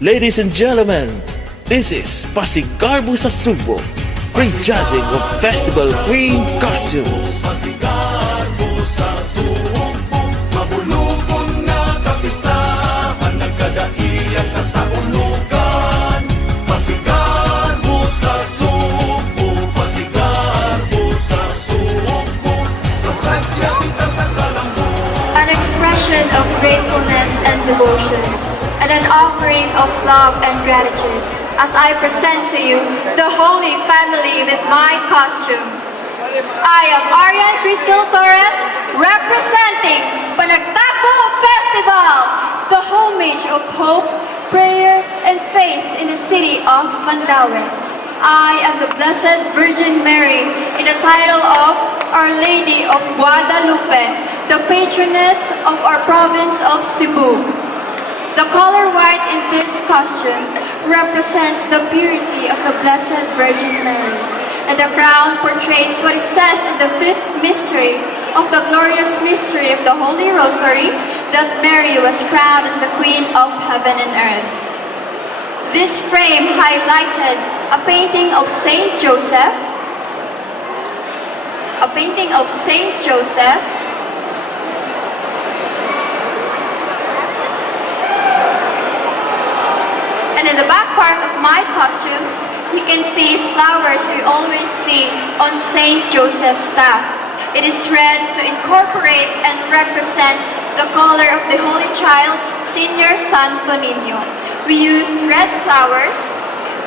Ladies and gentlemen, this is Pasigarbo sa Sugbo, prejudging of Festival Queen costumes. Pasigarbo sa Sugbo, mabulubon nga kapistahan, nagkadaiyak ka sa ulugan. Pasigarbo sa Sugbo, Pasigarbo sa Sugbo, pagsadya kita sa kalambo. An expression of gratefulness and devotion, and an offering of love and gratitude, as I present to you the Holy Family with my costume. I am Arian Crystal Torres, representing Pasigarbo Festival, the homage of hope, prayer, and faith in the city of Mandaue. I am the Blessed Virgin Mary in the title of Our Lady of Guadalupe, the patroness of our province of Cebu. The color white in this costume represents the purity of the Blessed Virgin Mary, and the crown portrays what it says in the fifth mystery of the glorious mystery of the Holy Rosary, that Mary was crowned as the Queen of Heaven and Earth. This frame highlighted a painting of Saint Joseph, and in the back part of my costume, we can see flowers we always see on Saint Joseph's staff. It is red to incorporate and represent the color of the Holy Child, Senior Santo Niño. We use red flowers,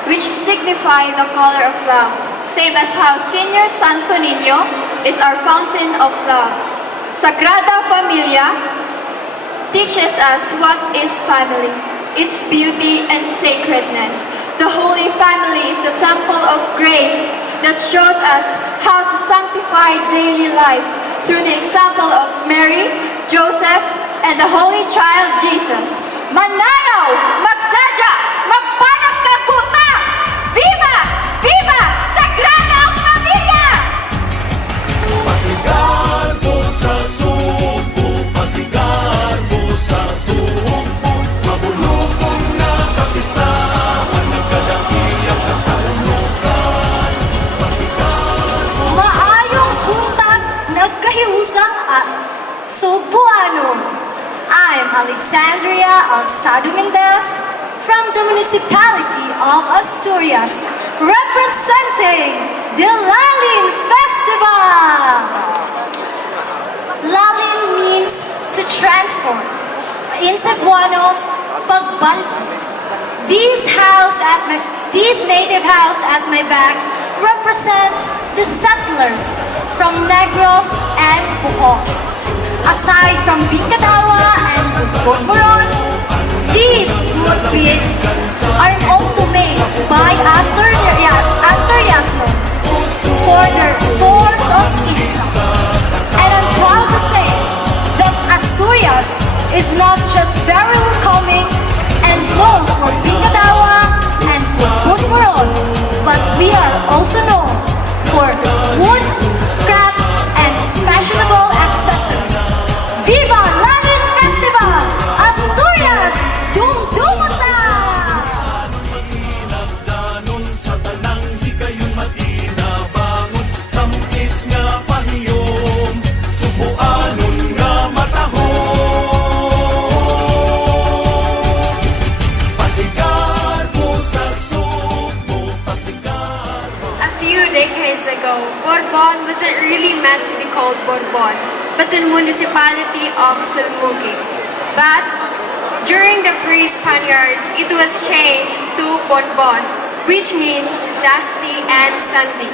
which signify the color of love, same as how Senior Santo Niño is our fountain of love. Sagrada Familia teaches us what is family, its beauty and sacredness. The Holy Family is the temple of grace that shows us how to sanctify daily life through the example of Mary, Joseph, and the Holy Child Jesus. Mananaw! Magsadya! Magpanag ka puta! Viva! Viva! Sagrada Familia! Pasigarbo sa Sugbo, Pasigarbo sa Sugbo, mabulubon nga kapistahan, nagkadaiyak ka sa ulugan. Pasigarbo Maayong buntag nagkahiusang at Sugboano. I'm Alexandria Alsado Mendez from the municipality of Asturias, representing the Lalin Festival. Lalin means to transform. In Cebuano, pagbanhi. This native house at my back represents the settlers from Negros and Bohol. Aside from Bingkadawa and Borboron, these wood beads are also made by Asturiasno for their source of income. And I'm proud to say that Asturias is not just very welcoming and known for Bingkadawa and Borboron, but we are also known for wood, crafts, and fashionable accessories. Viva Lalin Festival! Asturias! Dumdumata! danon sa tanang higayong matinabangon, tampis nga pahiyom, subuanon nga matahom. Pasigarbo sa Sugbo, Pasigarbo. A few decades ago, Bourbon wasn't really meant to be called Bourbon, but the municipality of Silmugi. But during the pre-Spaniards, it was changed to Bourbon, which means dusty and sandy.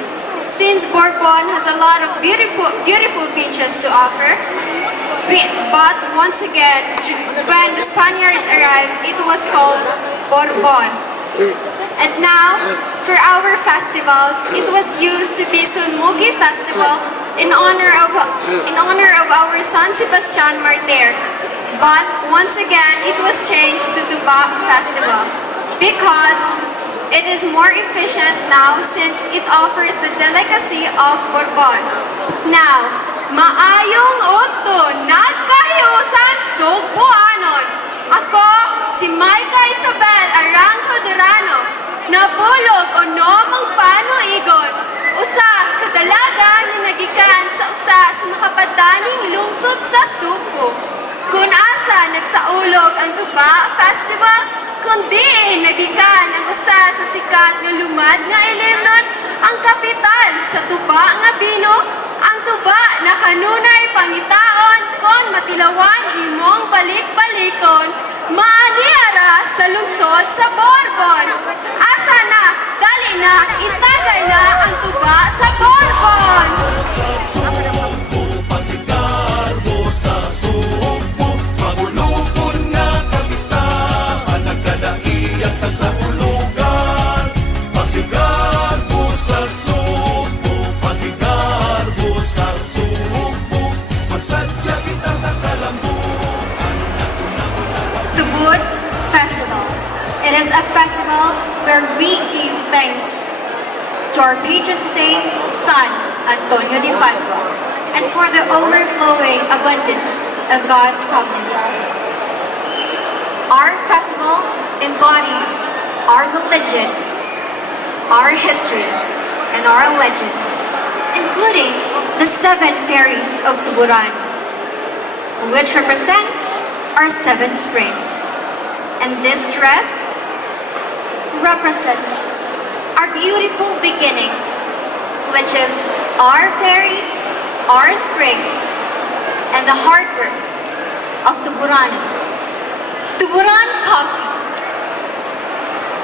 Since Bourbon has a lot of beautiful beaches to offer, but once again, when the Spaniards arrived, it was called Bourbon. And now, for our festivals, it was used to be Sulmugi Festival in honor of our San Sebastian Martir. But once again, it was changed to Tuba Festival because it is more efficient now since it offers the delicacy of Bourbon. Now, maayong utto nagkayusan Sugboanon. Ako, si Maika Isabel, a Nabulog o nomang panuigon. Usa kadalaga na nagikan sa usa sa makapadaning lungsod sa Sugbo. Kung asa nagsaulog ang Tuba Festival, kundi nagikan ang usa sa sikat nga lumad nga ilimnon ang kapital sa Tuba nga Bilo. Ang Tuba na kanunay pangitaon kon matilawan imong balik-balikon maaniara sa lungsod sa Borbon. Asa na, dali na, itagay na ang Tuba sa Borbon. Sa Sugbo, Pasigarbo sa Sugbo, magulupon nga kapistahan, nagkadaiyak ka sa ulugan. Pasigarbo sa Sugbo, Pasigarbo sa Sugbo, magsadya kita sa kalambuan. Sugbo Festival. It is a festival where we give thanks to our patron saint, San Antonio de Padua, and for the overflowing abundance of God's providence. Our festival embodies our religion, our history, and our legends, including the 7 fairies of Tuburan, which represents our 7 springs. And this dress represents our beautiful beginnings, which is our fairies, our springs, and the hard work of Tuburanans. Tuburan Coffee.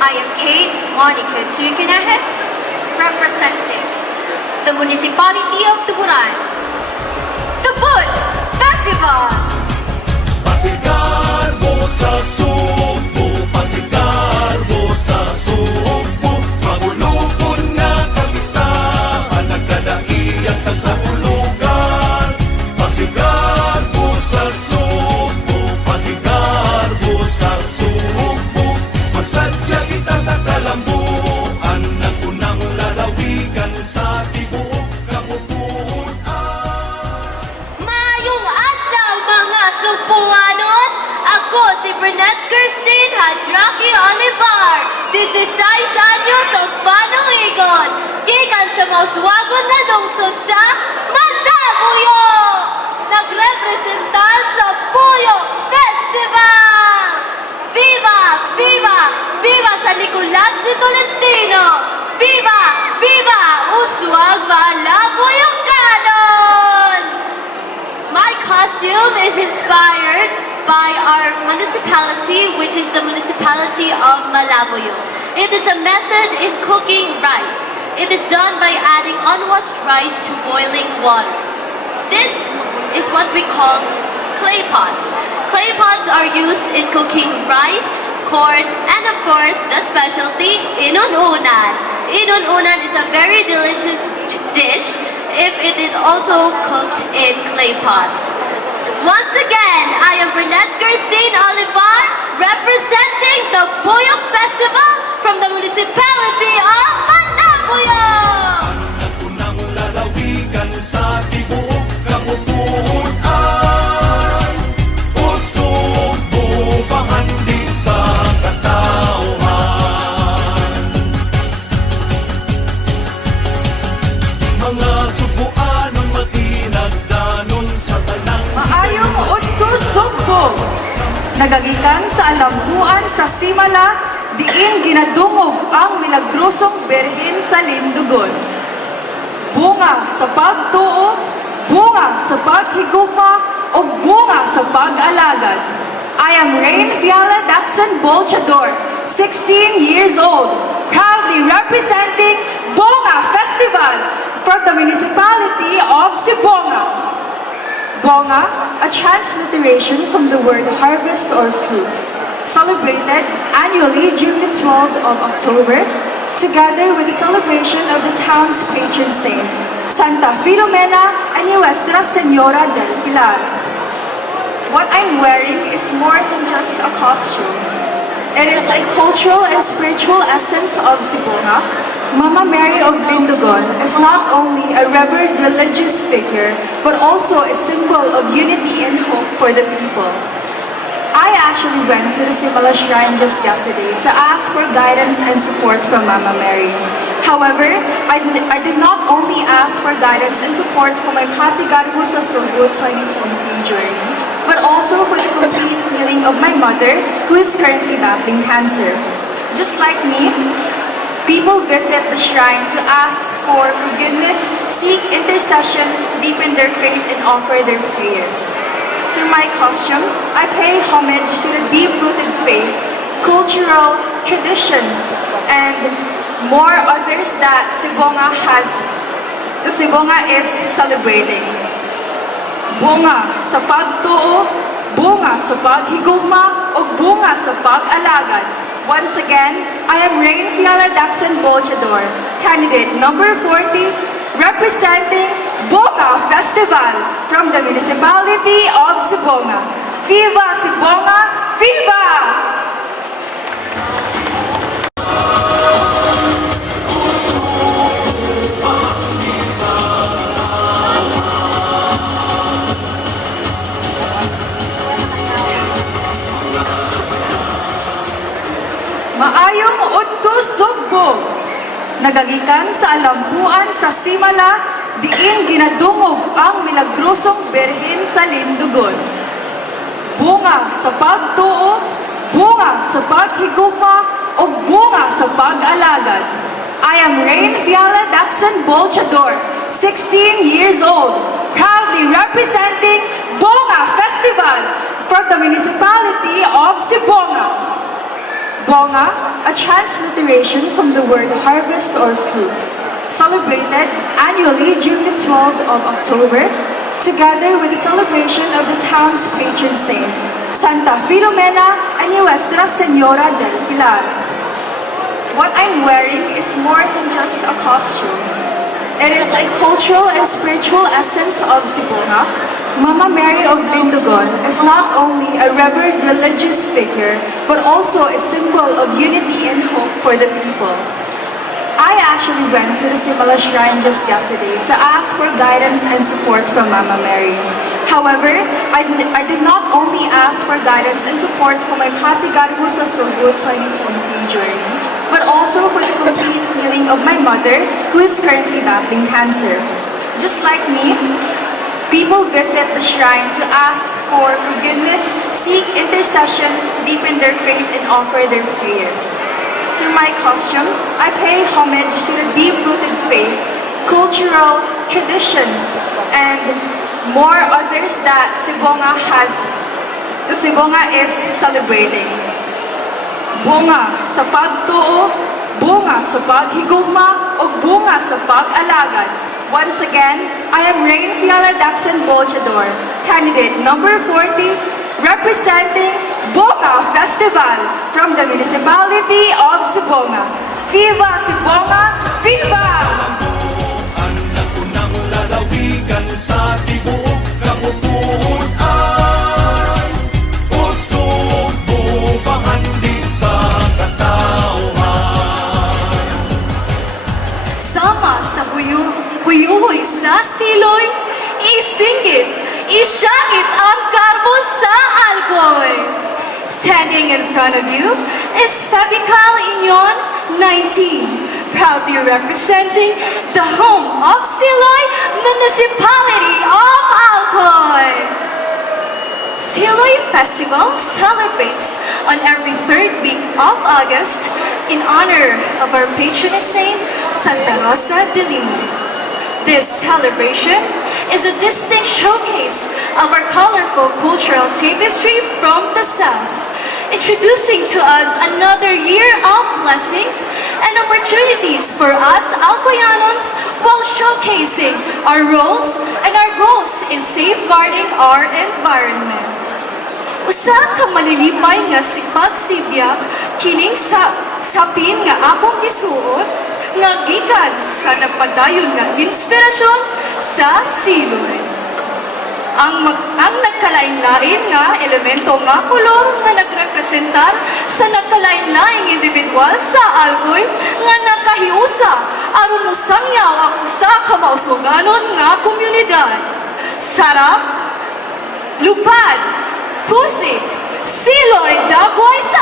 I am Kate Monica Tucanajes, representing the municipality of Tuburan. The Food Festival! Pasigarbo sa Sugbo, Pasigarbo sa Sugbo, magulupon nga kapistahan, nagkadaiyak ka sa ulugan. Pasigarbo sa Sugbo, Pasigarbo sa Sugbo, magsadya kita sa kalambuan, nagunang lalawigan sa tibuok kabubuan. Mayong adlaw mga Sugbuanon! Ako si Bernette Kirsten Hadraki Olivar, 16 anyos ang panuigon, gikan sa mauswagon na lungsod sa Mandabuyo! Nagrepresentan sa Puyo Festival! Viva! Viva! Viva San Nicolas de Tolentino! Viva! Viva! Uswag Malabuyo Canon! My costume is inspired by our municipality, which is the municipality of Malabuyo. It is a method in cooking rice. It is done by adding unwashed rice to boiling water. This is what we call clay pots. Clay pots are used in cooking rice, corn, and of course, the specialty, inununan. Inununan is a very delicious dish if it is also cooked in clay pots. Once again, I am Bernette Kirsten Olivar, representing the Buyok Festival from the municipality of Mandabuyo! Nagunang lalawigan sa tibuok kabubuan, usog bubahan din sa katauhan. Mga Sugbuanon matinagdanon sa tanang Maayong Otto Sugbo, nagagikan sa alambuan sa Simala, diin ginadungog ang milagrosong berhin sa Lindugon. Bunga sa pagtuo, bunga sa paghigugma, o bunga sa pag-alagad. I am Rain Fiala Daxon Bolchador, 16 years old, proudly representing Bunga Festival from the municipality of Sibonga. Bonga, a transliteration from the word harvest or fruit, celebrated annually during the 12th of October, together with the celebration of the town's patron saint, Santa Filomena and Nuestra Senora del Pilar. What I'm wearing is more than just a costume. It is a cultural and spiritual essence of Sibonga. Mama Mary of Lindogon is not only a revered religious figure, but also a symbol of unity and hope for the people. I I actually went to the Simala Shrine just yesterday to ask for guidance and support from Mama Mary. However, I did not only ask for guidance and support for my Pasigarbo sa Sugbo 2023 journey, but also for the complete healing of my mother who is currently battling cancer. Just like me, people visit the shrine to ask for forgiveness, seek intercession, deepen their faith, and offer their prayers. Through my costume, I pay homage to the deep-rooted faith, cultural traditions, and more others that Sibonga is celebrating. Bunga sa pagtuo, bunga sa paghigugma, o bunga sa pag-alagad. Once again, I am Rain Fiala Daxon Bolchador, candidate number 40, representing Bunga Festival from the municipality of Sibonga. Viva Sibonga! Viva! Maayong Udto Sugbo, nagagikan sa alampuan sa Simala, diin ginadungog ang milagrosong berhin sa Lindugon. Bunga sa pagtuo, bunga sa paghigugma, o bunga sa pag-alagad. I am Rain Fiala Daxon Bolchador, 16 years old, proudly representing Bunga Festival from the municipality of Sibonga. Bunga, a transliteration from the word harvest or fruit, celebrated annually during the 12th of October, together with the celebration of the town's patron saint, Santa Filomena and Nuestra Senora del Pilar. What I'm wearing is more than just a costume. It is a cultural and spiritual essence of Sibonga. Mama Mary of Lindugon is not only a revered religious figure, but also a symbol of unity and hope for the people. I actually went to the Simala Shrine just yesterday to ask for guidance and support from Mama Mary. However, I did not only ask for guidance and support for my Pasigarbo sa Sugbo 2023 journey, but also for the complete healing of my mother who is currently battling cancer. Just like me, people visit the shrine to ask for forgiveness, seek intercession, deepen their faith, and offer their prayers. Through my costume, I pay homage to the deep-rooted faith, cultural traditions, and more others that Sibonga is celebrating. Bunga sa pagtuo, bunga sa paghigugma, o bunga sa pag-alagad. Once again, I am Rain Fiala Daxon Bolchador, candidate number 40, representing Bunga Festival from the municipality of Sibonga. Viva Sibonga! Viva! Ang natunang lalawigan sa tibuok kabubuan ay usog bubahan din sa katauhan. Sama sa buyuhoy sa siloy, isingit, isyagit ang karbo sa alkoy. Standing in front of you is Fabical Inyon, 19, proudly representing the home of Siloy Municipality of Alcoy. Siloy Festival celebrates on every third week of August in honor of our patroness saint, Santa Rosa de Lima. This celebration is a distinct showcase of our colorful cultural tapestry from the South, introducing to us another year of blessings and opportunities for us Alcoyanons while showcasing our roles and our goals in safeguarding our environment. Usa ka malilipay nga sipagsibya kining sapin nga akong gisuot nga gikan sa napadayon nga inspirasyon sa Siloy. Ang nagkalain-lain nga elemento nga kolor nga nagrepresentar sa nagkalain-laing individual sa Alcoy nga nakahiusa aron musangyaw ang usa ka mausuganon nga komunidad. Sarap, lupad, tusig, Siloy Dagoy sa